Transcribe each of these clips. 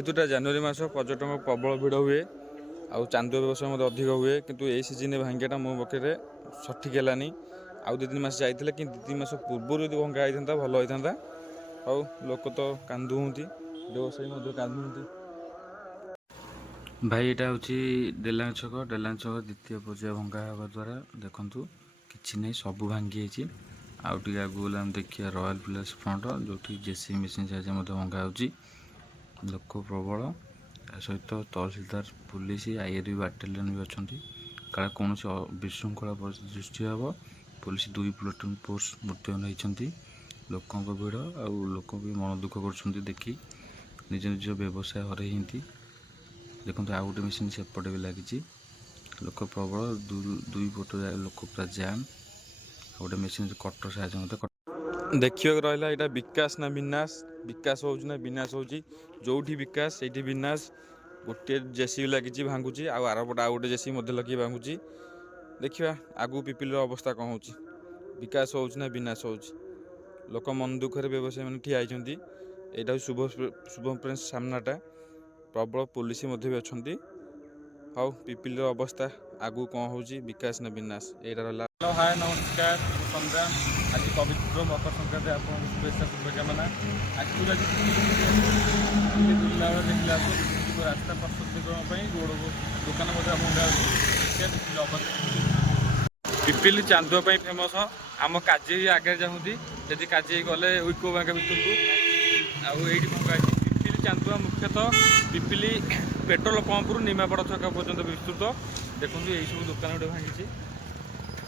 जेहेतु जनवरी मास पर्यटक प्रबल भिड़ हुए आउ चांदुआ व्यवसाय अधिक हुए किंतु यही सीजन भांगियाटा मो पक्षे सठिक है आउ 2-3 मास जाइए कि 2-3 मास पूर्व यदि भंगा होता भल होता आउ लोक तो कांदुंती व्यवसायी कांदुंती। भाई यहाँ हूँ डेलांग छक द्वितीय पर्याय भंगा होगा द्वारा देखु कि नहीं सब भांगी आउ टे आगे गला देखिए रॉयल प्लेस फ्रंट जो जेसी मेसीन साइज भंगा हो लोक प्रबल सहित तहसिलदार पुलिस आईआरबी बाटालियन भी अच्छा काले कौन विशृंखला सृष्टि हे पुलिस 2 प्लाटून फोर्स मुतयन होती लोकों भिड़ आउ लोक भी मन दुख कर देखी निज निज व्यवसाय हरई देखो आउ गोटे मेसीन सेपटे भी लगी लोक प्रबल 2 पट लोक पूरा जाम गोटे मेसीन कटर साहय देखिए रहा यहाँ विकास ना विनाश विकास हो विनाश हो जो विकास से विनाश गोटे जेसीबी लगी भांगुची आरपट आउ गोटे जेसीबी लगे भांगुची देखिए आगू पिपिल अवस्था कौन हो विकास हो विनाश हो लोक मन दुखर व्यवसायी मैंने ठिया होती यहाँ शुभम प्रिंस सामनाटा प्रबल पुलिस भी अच्छा हाउ पिपिल अवस्था आगू कौन हो विकास ना विनाश यहाँ रहा। हेलो हाय नमस्कार संग्राम आज पवित्र मकर संक्रांति आप शुभेच्छा शुभकामना आज देखला रास्ता प्रस्तुतिकरण रोड दुकान भंगा पिपिली चांदुआ फेमस आम काजी आगे जाऊँगी यदि काजी गले उइको बैंक भितर को आईटी भंगा पिपिली चांदुआ मुख्यतः पिपिली पेट्रोल पंप रु निमापड़ा छक पर्यटन विस्तृत देखो यही सब दुकान गोटे भांगी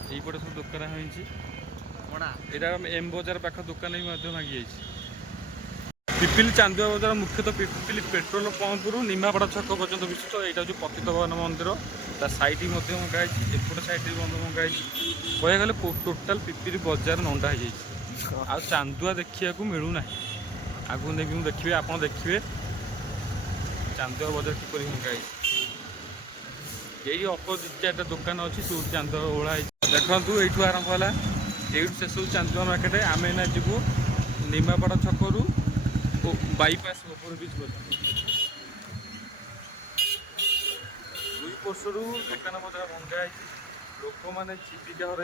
यहीपटे सब दुकान होती यहाँ एम बजार पाख दुकान भी भांगी पिपिली चांदुआ बजार मुख्यतः पिपिली पेट्रोल पंप रु निमापड़ा छक पर्यटन विस्तृत यहाँ हूँ पतित भवन मंदिर ता साइड भंगा एपट साइड भंगा कह गले टोटाल पिपिली बजार नंदा हो चांदुआ देखा मिलूना आगु नहीं देखिए आप देखिए चांदुआ बजार किपर भंगा यही अपोजिट 4टा दुकान अच्छी जो चांदुआ ओढ़ा देखु यू आरंभ है ये शेष चांदुआ मार्केट आम ना जीवु निमापड़ा छकरू बाईपास ओवर ब्रिज 2 वर्षर दुकान बजार भंगा लोक मैंने जीविका हर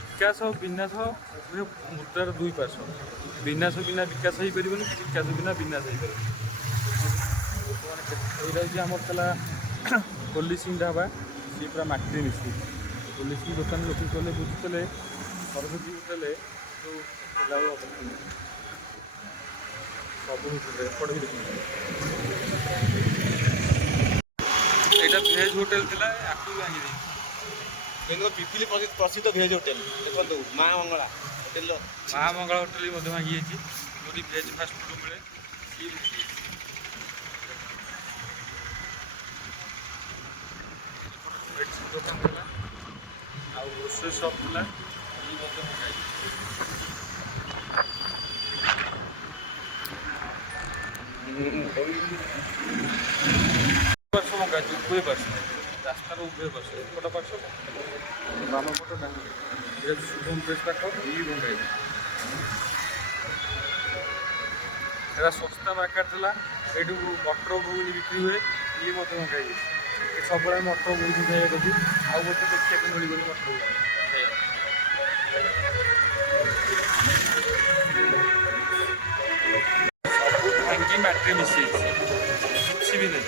विकास और विनाश मुद्रार 2 पार्श्व विनाश बिना विकास हो पार विकास बिना विनाश हो पार आम था पुलिसिंग ढाबा सी पूरा माटी मिसी पुलिसिंग दुकान लोक कले बुझुते सरस्वती होटेल जो सब यहाँ भेज होटेल थी आपको भांगी पिपिली प्रसिद्ध भेज होटेल देखो माँ मंगला होटेल माँ मंगला होटेल भी भांगी जो भेज फास्ट फुड मिले दुकान था आ ग्रोसरी शॉप था पार्श्व मंगा उभय पार्श्व रास्तार उभय पार्श्व एपट पार्श्व बाम पट डान शुभम प्रेस पाख ये भंगा यहाँ सस्ता मार्केट था ये मटर घुगुनी बिक्री हुए ये भंगा सब मटर घुगुनी खाइए आउ गोटे देखा मिलूँ मटर घुगुनी सब भांगी माटी मिसी किसी भी नहीं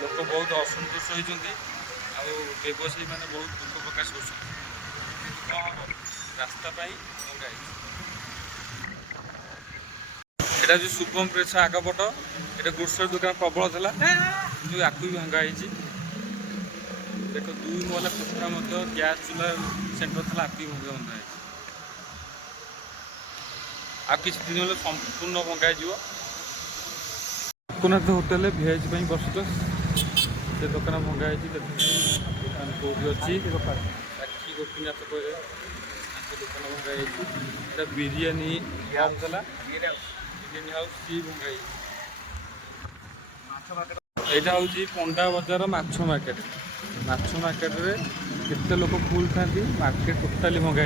लोक बहुत असंतोष होती व्यवसायी मैंने बहुत दुख प्रकाश कर रास्ता भंगा यहाँ जो शुभम प्रेस आगपट ये ग्रोसरी दुकान प्रबल था जो आपको भी भंगा देख 2 महला कोठा गैस चूल्हा सेंटर था आपको भंगा आ किसी दिन संपूर्ण भंगा लोकनाथ होटेल भेज प्रस्तुत से दुकान भंगा कौटी अच्छी गोपीनाथ कहे दुकान भंगा यहाँ बिरियानी था बिरियानी हाउस सी भंगा यहाँ हूँ पंडा बजार माछ मार्केट रे केते लोक फुल था मार्केट टोटाली भंगा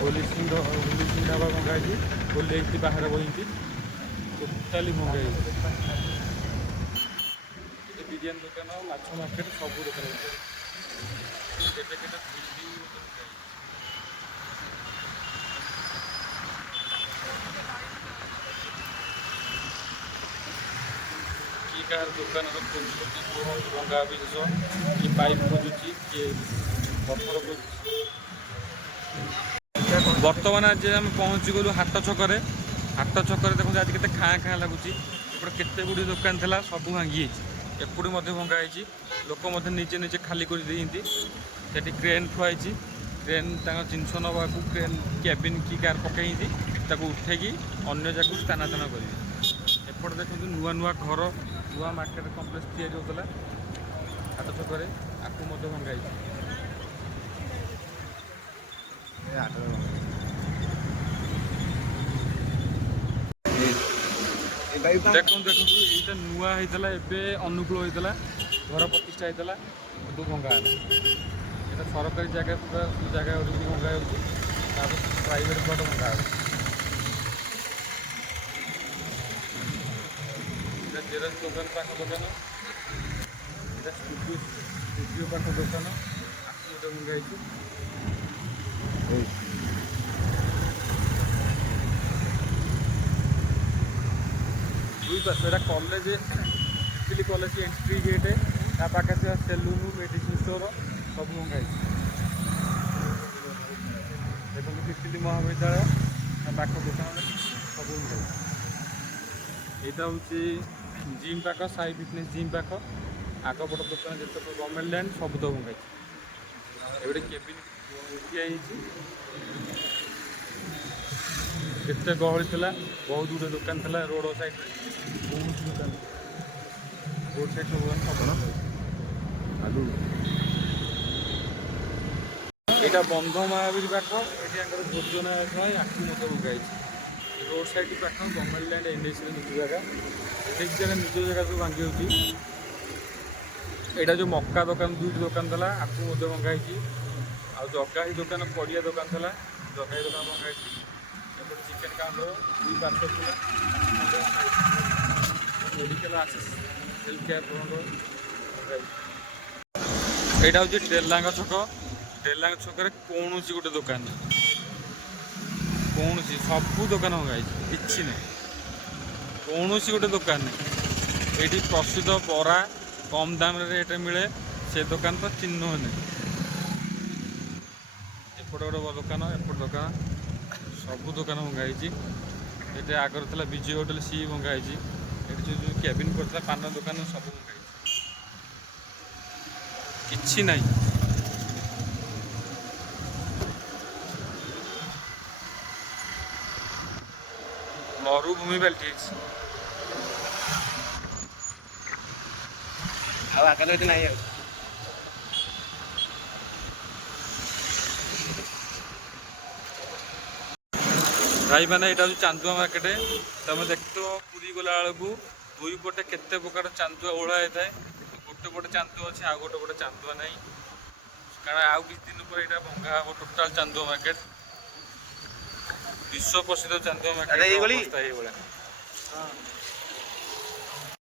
ହୋଲି ସିଂ ଢାବା ଭଙ୍ଗା ହେଇଛି। ହୋଲି ହେଇଛି ବାହାରେ ବହିଛି ଟୋଟାଲି ଭଙ୍ଗା ହେଇଛି। ବିରିୟାନୀ ଦୋକାନ, ମାଛ ମାର୍କେଟ ସବୁ ଦୋକାନ ଅଛି। କେତେ କେତେ ବିଲ୍ଡିଂ ଭଙ୍ଗା ହେଇଛି। କିଏ କାହାର ଦୋକାନର ଖୋଜୁଛନ୍ତି ଭଙ୍ଗା ବିଜିଷ, କିଏ ପାଇପ୍ ଖୋଜୁଛି, କିଏ ପଥର ଖୋଜୁଛି। ବର୍ତ୍ତମାନ ଆଜି ଆମେ ପହଞ୍ଚିଗଲୁ ହାଟ ଛକରେ। ହାଟ ଛକରେ ଦେଖନ୍ତୁ ଆଜି କେତେ ଖାଁ ଖାଁ ଲାଗୁଛି। ଏପଟେ କେତେ ଗୁଡ଼ିଏ ଦୋକାନ ଥିଲା ସବୁ ଭାଙ୍ଗି ଯାଇଛି। ଏପଟେ ମଧ୍ୟ ଭଙ୍ଗା ହେଇଛି। ଲୋକ ମଧ୍ୟ ନିଜେ ନିଜେ ଖାଲି କରିଦେଇଛନ୍ତି। ସେଠି କ୍ରେନ୍ ଥୁଆ ହେଇଛି। କ୍ରେନ୍ ତାଙ୍କ ଜିନିଷ ନେବାକୁ କ୍ରେନ୍ କ୍ୟାବିନ୍ କି କାର୍ ପକେଇଛନ୍ତି, ତାକୁ ଉଠେଇକି ଅନ୍ୟ ଜାଗାକୁ ସ୍ଥାନାନ୍ତରଣ କରିବେ। ଏପଟେ ଦେଖନ୍ତୁ ନୂଆ ନୂଆ ଘର, ନୂଆ ମାର୍କେଟ କମ୍ପ୍ଲେକ୍ସ ତିଆରି ହେଉଥିଲା ହାଟ ଛକରେ, ଆକୁ ମଧ୍ୟ ଭଙ୍ଗା ହେଇଛି। ଦେଖନ୍ତୁ ଏଇଟା ନୂଆ ହେଇଥିଲା, ଏବେ ଅନୁକୂଳ ହେଇଥିଲା, ଘର ପ୍ରତିଷ୍ଠା ହେଇଥିଲା, ଏବେ ଭଙ୍ଗା ହେଲା। ଏଇଟା ସରକାରୀ ଜାଗା, ପୁରା ଜାଗା ବି ଭଙ୍ଗା ହେଉଛି। ତାପରେ ପ୍ରାଇଭେଟ୍ ପ୍ଲଟ୍ ଭଙ୍ଗା ହେଉଛି। ଏଇଟା ଜେରକ୍ସ ଦୋକାନ ପାଖ ଦୋକାନ, ଏଇଟା ଷ୍ଟୁଡ଼ିଓ ପାଖ ଦୋକାନ, ଆକୁ ଗୋଟେ ଭଙ୍ଗା ହେଇଛି। ଦୁଇ ପାର୍ଶ୍ୱ ଏଇଟା college, Pipili college entry gate, ତା ପାଖରେ ଥିବା ସେଲୁନ୍, ମେଡ଼ିସିନ୍ ଷ୍ଟୋର ସବୁ ଭଙ୍ଗା ହେଇଛି। ଦେଖନ୍ତୁ ପିପିଲି ମହାବିଦ୍ୟାଳୟ ତା ପାଖ ଦୋକାନ ସବୁ ଭଙ୍ଗା ହେଇଛି। ଏଇଟା ହେଉଛି ଜିମ୍ ପାଖ, ସାଇ ଫିଟନେସ୍ ଜିମ୍ ପାଖ ଆଗପଟ ଦୋକାନ ଯେତେକ ଗଭର୍ଣ୍ଣମେଣ୍ଟ ଲ୍ୟାଣ୍ଡ ସବୁ ତ ଭଙ୍ଗା ହେଇଛି। ଏବେ କେବିନ୍ ଠିଆ ହେଇଛି। କେତେ ଗହଳି ଥିଲା, ବହୁତ ଗୁଡ଼ିଏ ଦୋକାନ ଥିଲା ରୋଡ଼ ସାଇଡ଼ରେ, ବହୁତ ଦୋକାନ ରୋଡ଼ ସାଇଡ଼ ସବୁ ଆଲୁ। ଏଇଟା ବନ୍ଧ ମହାବୀର ପାଖ, ଏଠି ଆଙ୍କର ଭୋଜନାଳୟ, ଆକୁ ମଧ୍ୟ ଭଙ୍ଗା ହେଇଛି। ରୋଡ଼ ସାଇଡ଼ ପାଖ ଗଭର୍ଣ୍ଣମେଣ୍ଟ ଲ୍ୟାଣ୍ଡ ଏନ୍ଏସିରେ ନିଜ ଜାଗା, ଠିକ୍ ଜାଗା ନିଜ ଜାଗା ସବୁ ଭାଙ୍ଗି ହେଉଛି। ଏଇଟା ଯେଉଁ ମକା ଦୋକାନ, ଦୁଇଟି ଦୋକାନ ଥିଲା, ଆକୁ ମଧ୍ୟ ଭଙ୍ଗା ହେଇଛି। ଆଉ ଜଗାଇ ଦୋକାନ, ପଡ଼ିଆ ଦୋକାନ ଥିଲା, ଜଗାଇ ଦୋକାନ ଭଙ୍ଗା ହେଇଛି। ଏପଟେ ଚିକେନ୍ କାଉଣ୍ଟର ଦୁଇ ପାର୍ଶ୍ୱ ଥିଲା, ମେଡ଼ିକାଲ ଆକ୍ସେସ୍ ହେଲ୍ଥ କେୟାର ଭଙ୍ଗା ହେଇଛି। ଏଇଟା ହେଉଛି ଡେଲାଙ୍ଗ ଛକ। ଡେଲାଙ୍ଗ ଛକରେ କୌଣସି ଗୋଟେ ଦୋକାନ ନାହିଁ, କୌଣସି, ସବୁ ଦୋକାନ ଭଙ୍ଗା ହେଇଛି, କିଛି ନାହିଁ, କୌଣସି ଗୋଟେ ଦୋକାନ ନାହିଁ। ଏଇଠି ପ୍ରସିଦ୍ଧ ବରା କମ୍ ଦାମରେ ରେଟ୍ ମିଳେ, ସେ ଦୋକାନ ତ ଚିହ୍ନ ନାହିଁ। ଏପଟେ ଗୋଟେ ଦୋକାନ, ଏପଟେ ଦୋକାନ, ସବୁ ଦୋକାନ ଭଙ୍ଗା ହେଇଛି। ଏଠି ଆଗରେ ଥିଲା ବିଜୟ ହୋଟେଲ, ସିଏ ଭଙ୍ଗା ହେଇଛି। ଏଠି ଯେଉଁ କ୍ୟାବିନ୍ ପଡ଼ିଥିଲା ପାନ ଦୋକାନ ସବୁ ଭଙ୍ଗା ହେଇଛି, କିଛି ନାହିଁ। ମରୁଭୂମି ବାଲ୍ଟି ହେଇଛି। ଆଉ ଆଗରେ ଏଠି ନାହିଁ ଆଉ। ଭାଇମାନେ ଏଇଟା ହେଉଛି ଚାନ୍ଦୁଆ ମାର୍କେଟ। ତୁମେ ଦେଖୁଥିବ ପୁରୀ ଗଲାବେଳକୁ ଦୁଇ ପଟେ କେତେ ପ୍ରକାର ଚାନ୍ଦୁଆ ଓଳା ହେଇଥାଏ। ଗୋଟେ ପଟେ ଚାନ୍ଦୁଆ ଅଛି, ଆଉ ଗୋଟେ ପଟେ ଚାନ୍ଦୁଆ ନାହିଁ, କାରଣ ଆଉ କିଛି ଦିନ ପରେ ଏଇଟା ଭଙ୍ଗା ହେବ ଟୋଟାଲ୍ ଚାନ୍ଦୁଆ ମାର୍କେଟ। ବିଶ୍ୱ ପ୍ରସିଦ୍ଧ ଚାନ୍ଦୁଆ ମାର୍କେଟ ଅବସ୍ଥା ଏଇଭଳିଆ।